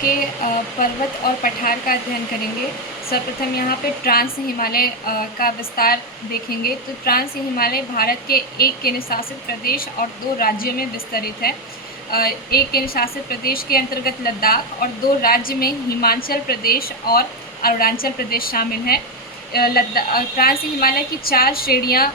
के पर्वत और पठार का अध्ययन करेंगे। सर्वप्रथम यहाँ पे ट्रांस हिमालय का विस्तार देखेंगे। तो ट्रांस हिमालय भारत के एक केंद्र शासित प्रदेश और 2 राज्यों में विस्तरित है। एक केंद्र शासित प्रदेश के अंतर्गत लद्दाख और 2 राज्य में हिमाचल प्रदेश और अरुणाचल प्रदेश शामिल हैं। ट्रांस हिमालय की 4 श्रेणियाँ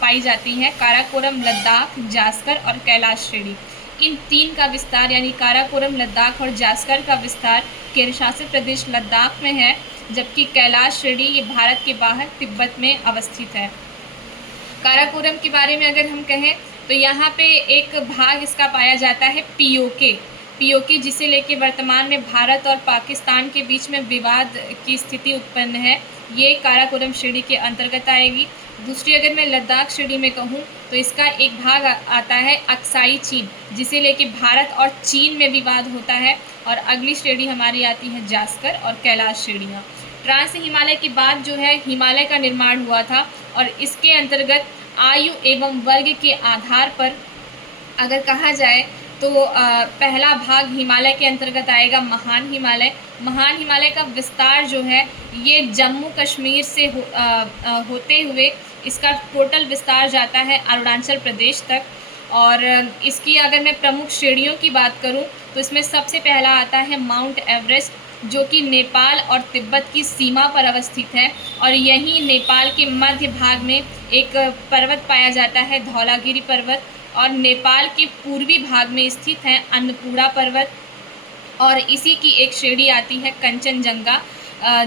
पाई जाती हैं: काराकोरम, लद्दाख, जास्कर और कैलाश श्रेणी। इन 3 का विस्तार यानी काराकोरम, लद्दाख और जास्कर का विस्तार केंद्र शासित प्रदेश लद्दाख में है, जबकि कैलाश श्रेणी ये भारत के बाहर तिब्बत में अवस्थित है। काराकोरम के बारे में अगर हम कहें तो यहाँ पे एक भाग इसका पाया जाता है पीओके, जिसे लेके वर्तमान में भारत और पाकिस्तान के बीच में विवाद की स्थिति उत्पन्न है। ये काराकोरम श्रेणी के अंतर्गत आएगी। दूसरी अगर मैं लद्दाख श्रेणी में कहूँ तो इसका एक भाग आता है अक्साई चीन, जिसे लेके भारत और चीन में विवाद होता है। और अगली श्रेणी हमारी आती है जास्कर और कैलाश श्रेणियाँ। ट्रांस हिमालय के बाद जो है हिमालय का निर्माण हुआ था और इसके अंतर्गत आयु एवं वर्ग के आधार पर अगर कहा जाए तो पहला भाग हिमालय के अंतर्गत आएगा महान हिमालय। महान हिमालय का विस्तार जो है ये जम्मू कश्मीर से होते हुए इसका टोटल विस्तार जाता है अरुणाचल प्रदेश तक। और इसकी अगर मैं प्रमुख श्रेणियों की बात करूं तो इसमें सबसे पहला आता है माउंट एवरेस्ट, जो कि नेपाल और तिब्बत की सीमा पर अवस्थित है। और यहीं नेपाल के मध्य भाग में एक पर्वत पाया जाता है धौलागिरी पर्वत, और नेपाल के पूर्वी भाग में स्थित है अन्नपूर्णा पर्वत। और इसी की एक श्रेणी आती है कंचनजंगा,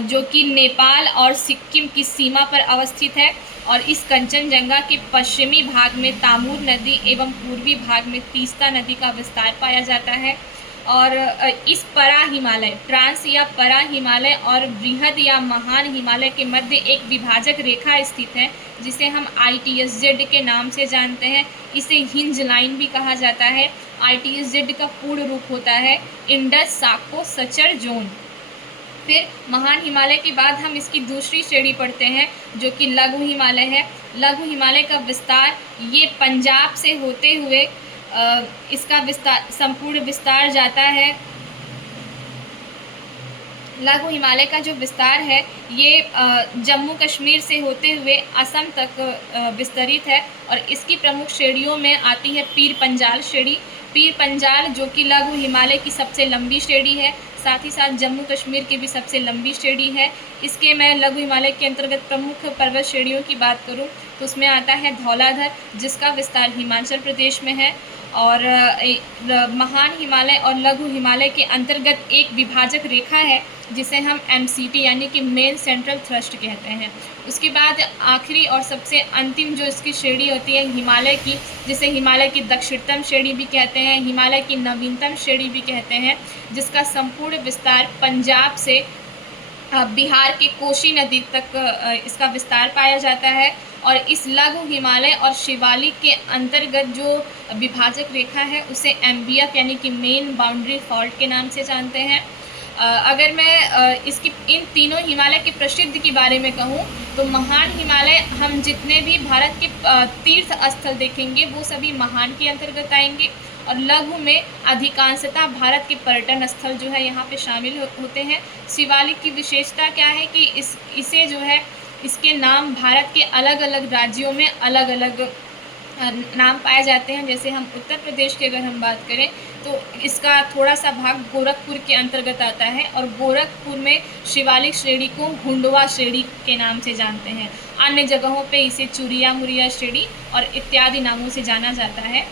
जो कि नेपाल और सिक्किम की सीमा पर अवस्थित है। और इस कंचनजंगा के पश्चिमी भाग में तामूर नदी एवं पूर्वी भाग में तीस्ता नदी का विस्तार पाया जाता है। और इस परा हिमालय, ट्रांस या परा हिमालय और बृहद या महान हिमालय के मध्य एक विभाजक रेखा स्थित है, जिसे हम ITSZ के नाम से जानते हैं। इसे हिंज लाइन भी कहा जाता है। ITSZ का पूर्ण रूप होता है इंडस साको सचर जोन। फिर महान हिमालय के बाद हम इसकी दूसरी श्रेणी पढ़ते हैं, जो कि लघु हिमालय है। लघु हिमालय का विस्तार ये पंजाब से होते हुए इसका विस्तार संपूर्ण विस्तार जाता है। लघु हिमालय का जो विस्तार है ये जम्मू कश्मीर से होते हुए असम तक विस्तरित है। और इसकी प्रमुख श्रेणियों में आती है पीर पंजाल श्रेणी। पीर पंजाल जो कि लघु हिमालय की सबसे लंबी श्रेणी है, साथ ही साथ जम्मू कश्मीर की भी सबसे लंबी श्रेणी है। इसके मैं लघु हिमालय के अंतर्गत प्रमुख पर्वत श्रेणियों की बात करूं तो उसमें आता है धौलाधर, जिसका विस्तार हिमाचल प्रदेश में है। और महान हिमालय और लघु हिमालय के अंतर्गत एक विभाजक रेखा है, जिसे हम MCT यानी कि मेन सेंट्रल थ्रस्ट कहते हैं। उसके बाद आखिरी और सबसे अंतिम जो इसकी श्रेणी होती है हिमालय की, जिसे हिमालय की दक्षिणतम श्रेणी भी कहते हैं, हिमालय की नवीनतम श्रेणी भी कहते हैं, जिसका संपूर्ण विस्तार पंजाब से बिहार के कोसी नदी तक इसका विस्तार पाया जाता है। और इस लघु हिमालय और शिवालिक के अंतर्गत जो विभाजक रेखा है उसे MBF यानी कि मेन बाउंड्री फॉल्ट के नाम से जानते हैं। अगर मैं इसकी इन तीनों हिमालय के प्रसिद्ध के बारे में कहूँ तो महान हिमालय, हम जितने भी भारत के तीर्थ स्थल देखेंगे वो सभी महान के अंतर्गत आएंगे। और लघु में अधिकांशतः भारत के पर्यटन स्थल जो है यहाँ पे शामिल होते हैं। शिवालिक की विशेषता क्या है कि इसे जो है इसके नाम भारत के अलग अलग राज्यों में अलग अलग नाम पाए जाते हैं। जैसे हम उत्तर प्रदेश की अगर हम बात करें तो इसका थोड़ा सा भाग गोरखपुर के अंतर्गत आता है, और गोरखपुर में शिवालिक श्रेणी को हुंडवा श्रेणी के नाम से जानते हैं। अन्य जगहों पे इसे चुरिया मुरिया श्रेणी और इत्यादि नामों से जाना जाता है।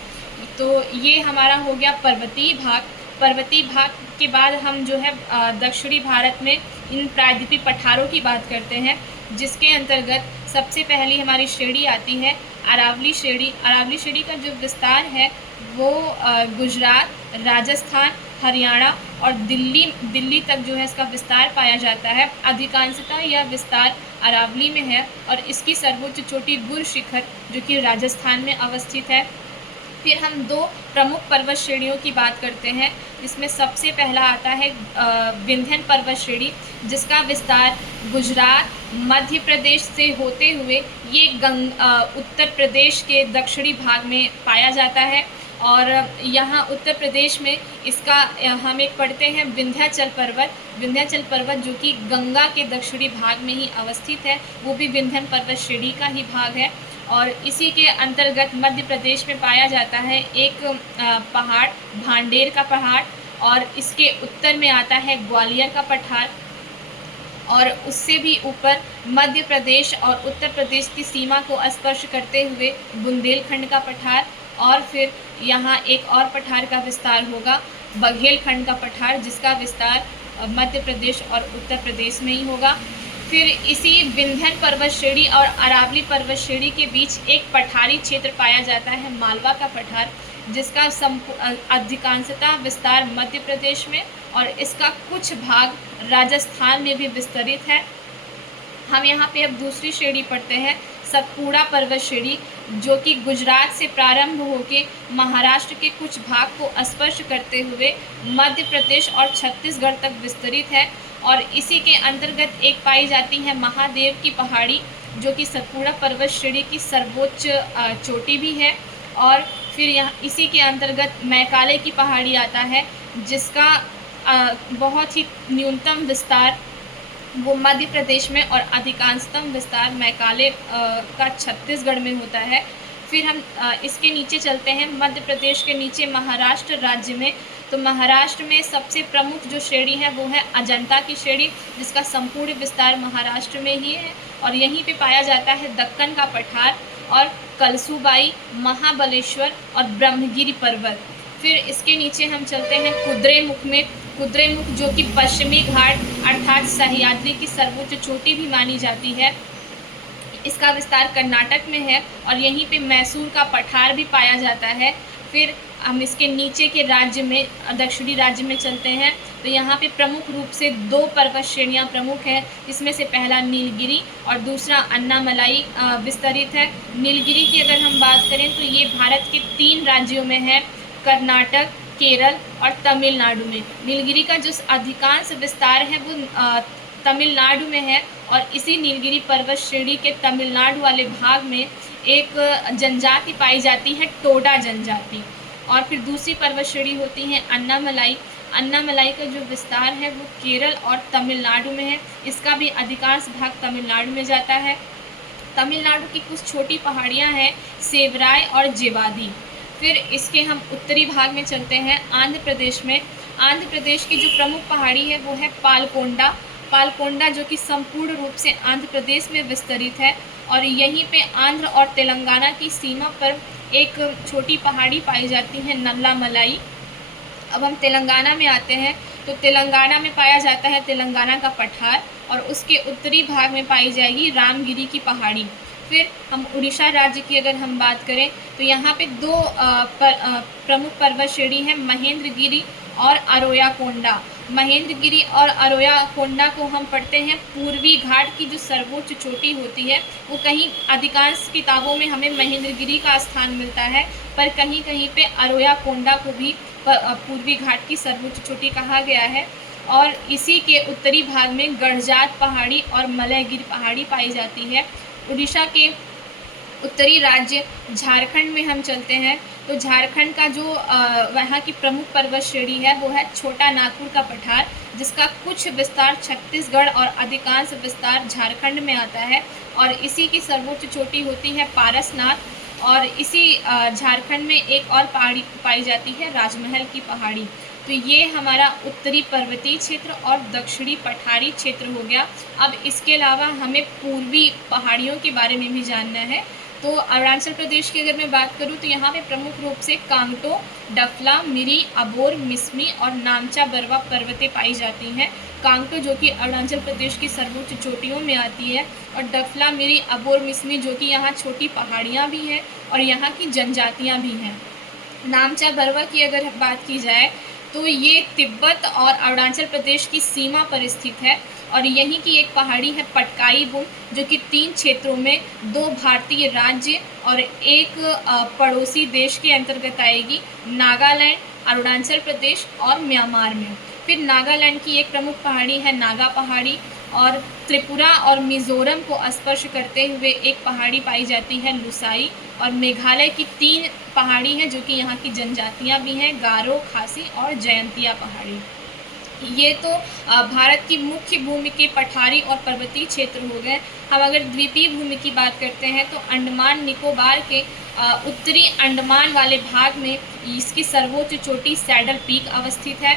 तो ये हमारा हो गया पर्वतीय भाग। पर्वतीय भाग के बाद हम जो है दक्षिणी भारत में इन प्रायद्वीपीय पठारों की बात करते हैं, जिसके अंतर्गत सबसे पहली हमारी श्रेणी आती है अरावली श्रेणी। अरावली श्रेणी का जो विस्तार है वो गुजरात, राजस्थान, हरियाणा और दिल्ली तक जो है इसका विस्तार पाया जाता है। अधिकांशतः यह विस्तार अरावली में है और इसकी सर्वोच्च चोटी गुर शिखर जो कि राजस्थान में अवस्थित है। फिर हम 2 प्रमुख पर्वत श्रेणियों की बात करते हैं, जिसमें सबसे पहला आता है विंध्यन पर्वत श्रेणी, जिसका विस्तार गुजरात, मध्य प्रदेश से होते हुए ये उत्तर प्रदेश के दक्षिणी भाग में पाया जाता है। और यहाँ उत्तर प्रदेश में इसका हम एक पढ़ते हैं विंध्याचल पर्वत। विंध्याचल पर्वत जो कि गंगा के दक्षिणी भाग में ही अवस्थित है, वो भी विंध्यन पर्वत श्रेणी का ही भाग है। और इसी के अंतर्गत मध्य प्रदेश में पाया जाता है एक पहाड़, भांडेर का पहाड़, और इसके उत्तर में आता है ग्वालियर का पठार, और उससे भी ऊपर मध्य प्रदेश और उत्तर प्रदेश की सीमा को स्पर्श करते हुए बुंदेलखंड का पठार, और फिर यहाँ एक और पठार का विस्तार होगा, बघेलखंड का पठार, जिसका विस्तार मध्य प्रदेश और उत्तर प्रदेश में ही होगा। फिर इसी विंध्यन पर्वत श्रेणी और अरावली पर्वत श्रेणी के बीच एक पठारी क्षेत्र पाया जाता है, मालवा का पठार, जिसका अधिकांशतः विस्तार मध्य प्रदेश में और इसका कुछ भाग राजस्थान में भी विस्तरित है। हम यहाँ पे अब दूसरी श्रेणी पढ़ते हैं, सतपुड़ा पर्वत श्रेणी, जो कि गुजरात से प्रारंभ होकर महाराष्ट्र के कुछ भाग को स्पर्श करते हुए मध्य प्रदेश और छत्तीसगढ़ तक विस्तरित है। और इसी के अंतर्गत एक पाई जाती है महादेव की पहाड़ी, जो कि सतपुड़ा पर्वत श्रेणी की सर्वोच्च चोटी भी है। और फिर यहाँ इसी के अंतर्गत मैकाले की पहाड़ी आता है, जिसका बहुत ही न्यूनतम विस्तार वो मध्य प्रदेश में और अधिकांशतम विस्तार मैकाले का छत्तीसगढ़ में होता है। फिर हम इसके नीचे चलते हैं, मध्य प्रदेश के नीचे महाराष्ट्र राज्य में। तो महाराष्ट्र में सबसे प्रमुख जो श्रेणी है वो है अजंता की श्रेणी, जिसका संपूर्ण विस्तार महाराष्ट्र में ही है, और यहीं पे पाया जाता है दक्कन का पठार और कलसूबाई, महाबलेश्वर और ब्रह्मगिरी पर्वत। फिर इसके नीचे हम चलते हैं कुद्रेमुख में। कुद्रेमुख जो कि पश्चिमी घाट अर्थात सह्याद्री की सर्वोच्च चोटी भी मानी जाती है, इसका विस्तार कर्नाटक में है, और यहीं पे मैसूर का पठार भी पाया जाता है। फिर हम इसके नीचे के राज्य में, दक्षिणी राज्य में चलते हैं, तो यहाँ पे प्रमुख रूप से दो पर्वत श्रेणियाँ प्रमुख हैं, इसमें से पहला नीलगिरी और दूसरा अन्नामलाई विस्तरित है। नीलगिरी की अगर हम बात करें तो ये भारत के 3 राज्यों में है, कर्नाटक, केरल और तमिलनाडु में। नीलगिरी का जो अधिकांश विस्तार है वो तमिलनाडु में है, और इसी नीलगिरी पर्वत श्रेणी के तमिलनाडु वाले भाग में एक जनजाति पाई जाती है, टोडा जनजाति। और फिर दूसरी पर्वत श्रेणी होती है अन्नामलाई। अन्नामलाई का जो विस्तार है वो केरल और तमिलनाडु में है, इसका भी अधिकांश भाग तमिलनाडु में जाता है। तमिलनाडु की कुछ छोटी पहाड़ियाँ हैं, सेवराय और जेवादी। फिर इसके हम उत्तरी भाग में चलते हैं, आंध्र प्रदेश में। आंध्र प्रदेश की जो प्रमुख पहाड़ी है वो है पालकोंडा। पालकोंडा जो कि संपूर्ण रूप से आंध्र प्रदेश में विस्तरित है, और यहीं पे आंध्र और तेलंगाना की सीमा पर एक छोटी पहाड़ी पाई जाती है, नल्लामलाई। अब हम तेलंगाना में आते हैं, तो तेलंगाना में पाया जाता है तेलंगाना का पठार, और उसके उत्तरी भाग में पाई जाएगी रामगिरी की पहाड़ी। फिर हम उड़ीसा राज्य की अगर हम बात करें तो यहाँ पे 2 प्रमुख पर्वत श्रेणी है, महेंद्रगिरी और अरोयाकोंडा। महेंद्रगिरी और अरोयाकोंडा को हम पढ़ते हैं पूर्वी घाट की जो सर्वोच्च चोटी होती है, वो कहीं अधिकांश किताबों में हमें महेंद्रगिरी का स्थान मिलता है, पर कहीं कहीं पे अरोयाकोंडा को भी पूर्वी घाट की सर्वोच्च चोटी कहा गया है। और इसी के उत्तरी भाग में गढ़जात पहाड़ी और मलयगिरी पहाड़ी पाई जाती है। उड़ीसा के उत्तरी राज्य झारखंड में हम चलते हैं, तो झारखंड का जो वहाँ की प्रमुख पर्वत श्रेणी है वो है छोटा नागपुर का पठार, जिसका कुछ विस्तार छत्तीसगढ़ और अधिकांश विस्तार झारखंड में आता है, और इसी की सर्वोच्च चोटी होती है पारसनाथ। और इसी झारखंड में एक और पहाड़ी पाई जाती है, राजमहल की पहाड़ी। तो ये हमारा उत्तरी पर्वतीय क्षेत्र और दक्षिणी पठारी क्षेत्र हो गया। अब इसके अलावा हमें पूर्वी पहाड़ियों के बारे में भी जानना है। तो अरुणाचल प्रदेश की अगर मैं बात करूँ तो यहाँ पे प्रमुख रूप से कांगटो, डफला, मिरी, अबोर, मिसमी और नामचा बरवा पर्वतें पाई जाती हैं। कांगटो जो कि अरुणाचल प्रदेश की सर्वोच्च चोटियों में आती है, और डफला, मिरी, अबोर, मिसमी जो कि यहाँ छोटी पहाड़ियाँ भी हैं और यहाँ की जनजातियाँ भी हैं। नामचा बरवा की अगर बात की जाए तो ये तिब्बत और अरुणाचल प्रदेश की सीमा पर स्थित है, और यहीं की एक पहाड़ी है पटकाई बुंग, जो कि 3 क्षेत्रों में 2 भारतीय राज्य और एक पड़ोसी देश के अंतर्गत आएगी, नागालैंड, अरुणाचल प्रदेश और म्यांमार में। फिर नागालैंड की एक प्रमुख पहाड़ी है नागा पहाड़ी, और त्रिपुरा और मिज़ोरम को स्पर्श करते हुए एक पहाड़ी पाई जाती है लुसाई, और मेघालय की 3 पहाड़ी हैं जो कि यहाँ की जनजातियाँ भी हैं, गारो, खासी और जयंतिया पहाड़ी। ये तो भारत की मुख्य भूमि के पठारी और पर्वतीय क्षेत्र हो गए। हम अगर द्वीपीय भूमि की बात करते हैं तो अंडमान निकोबार के उत्तरी अंडमान वाले भाग में इसकी सर्वोच्च चोटी सैडल पीक अवस्थित है।